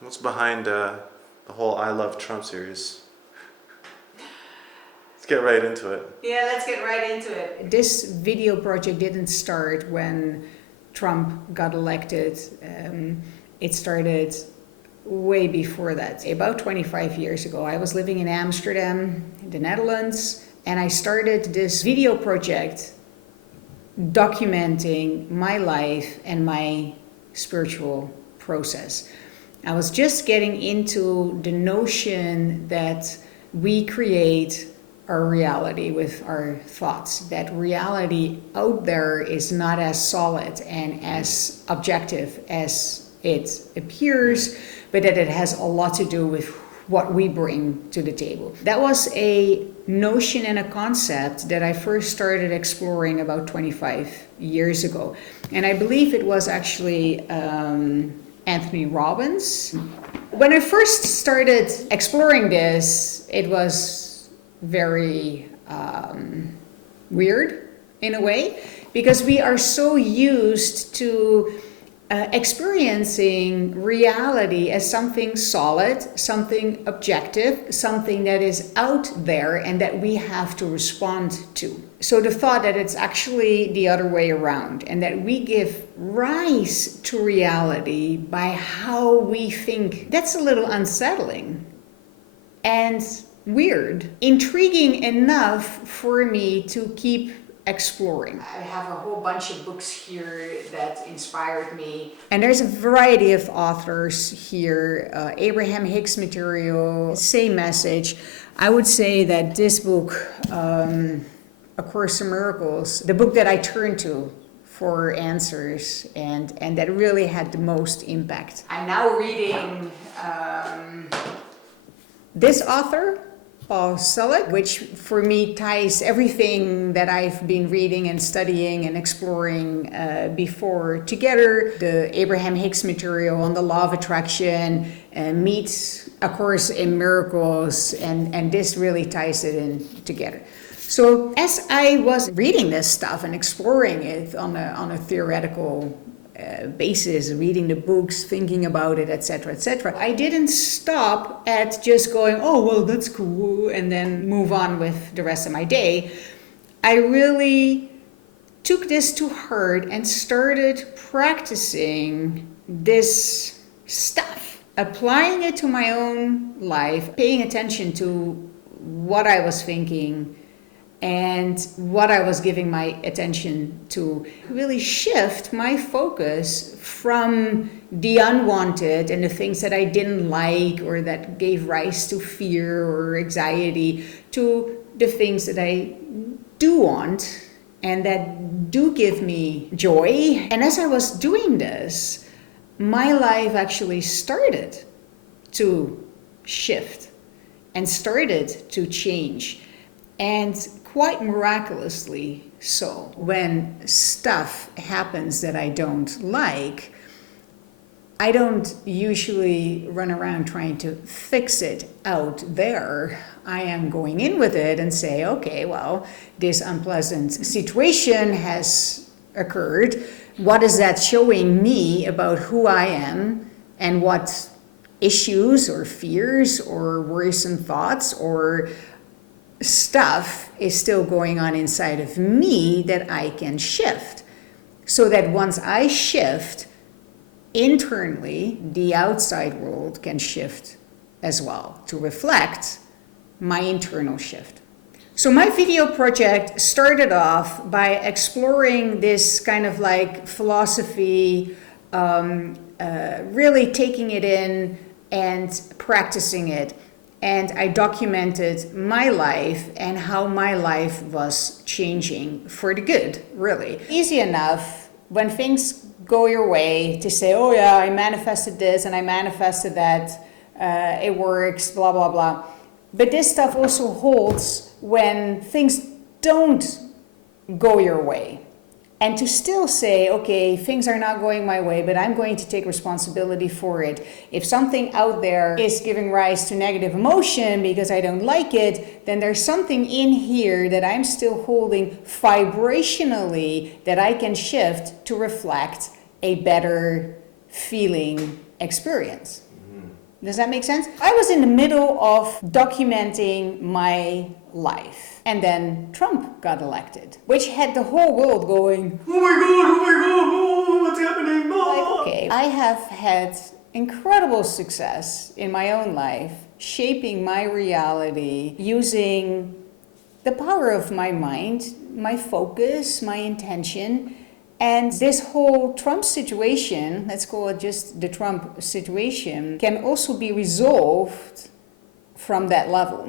What's behind the whole I Love Trump series? Let's get right into it. Yeah, let's get right into it. This video project didn't start when Trump got elected. It started way before that. About 25 years ago, I was living in Amsterdam, in the Netherlands, and I started this video project documenting my life and my spiritual process. I was just getting into the notion that we create our reality with our thoughts, that reality out there is not as solid and as objective as it appears, but that it has a lot to do with what we bring to the table. That was a notion and a concept that I first started exploring about 25 years ago. And I believe it was actually Anthony Robbins. When I first started exploring this, it was very weird in a way, because we are so used to experiencing reality as something solid, something objective, something that is out there and that we have to respond to. So the thought that it's actually the other way around and that we give rise to reality by how we think, that's a little unsettling and weird. Intriguing enough for me to keep exploring. I have a whole bunch of books here that inspired me. And there's a variety of authors here. Abraham Hicks material, same message. I would say that this book, A Course in Miracles, the book that I turned to for answers and that really had the most impact. I'm now reading this author, Paul Selig, which for me ties everything that I've been reading and studying and exploring before together. The Abraham Hicks material on the law of attraction meets A Course in Miracles, and this really ties it in together. So as I was reading this stuff and exploring it on a theoretical basis, reading the books, thinking about it, etc., I didn't stop at just going, oh, well, that's cool, and then move on with the rest of my day. I really took this to heart and started practicing this stuff, applying it to my own life, paying attention to what I was thinking and what I was giving my attention to, really shift my focus from the unwanted and the things that I didn't like or that gave rise to fear or anxiety to the things that I do want and that do give me joy. And as I was doing this, my life actually started to shift and started to change. And quite miraculously so. When stuff happens that I don't like, I don't usually run around trying to fix it out there. I am going in with it and say, okay, well, this unpleasant situation has occurred. What is that showing me about who I am and what issues or fears or worrisome thoughts or stuff is still going on inside of me that I can shift, so that once I shift internally, the outside world can shift as well to reflect my internal shift. So my video project started off by exploring this kind of like philosophy, really taking it in and practicing it. And I documented my life and how my life was changing for the good, really. Easy enough when things go your way to say, oh yeah, I manifested this and I manifested that, it works, blah, blah, blah. But this stuff also holds when things don't go your way. And to still say, okay, things are not going my way, but I'm going to take responsibility for it. If something out there is giving rise to negative emotion because I don't like it, then there's something in here that I'm still holding vibrationally that I can shift to reflect a better feeling experience. Does that make sense? I was in the middle of documenting my life. And then Trump got elected, which had the whole world going, Oh my god, oh my god, oh, what's happening? Oh. like, okay, I have had incredible success in my own life, shaping my reality, using the power of my mind, my focus, my intention. And this whole Trump situation, let's call it just the Trump situation, can also be resolved from that level.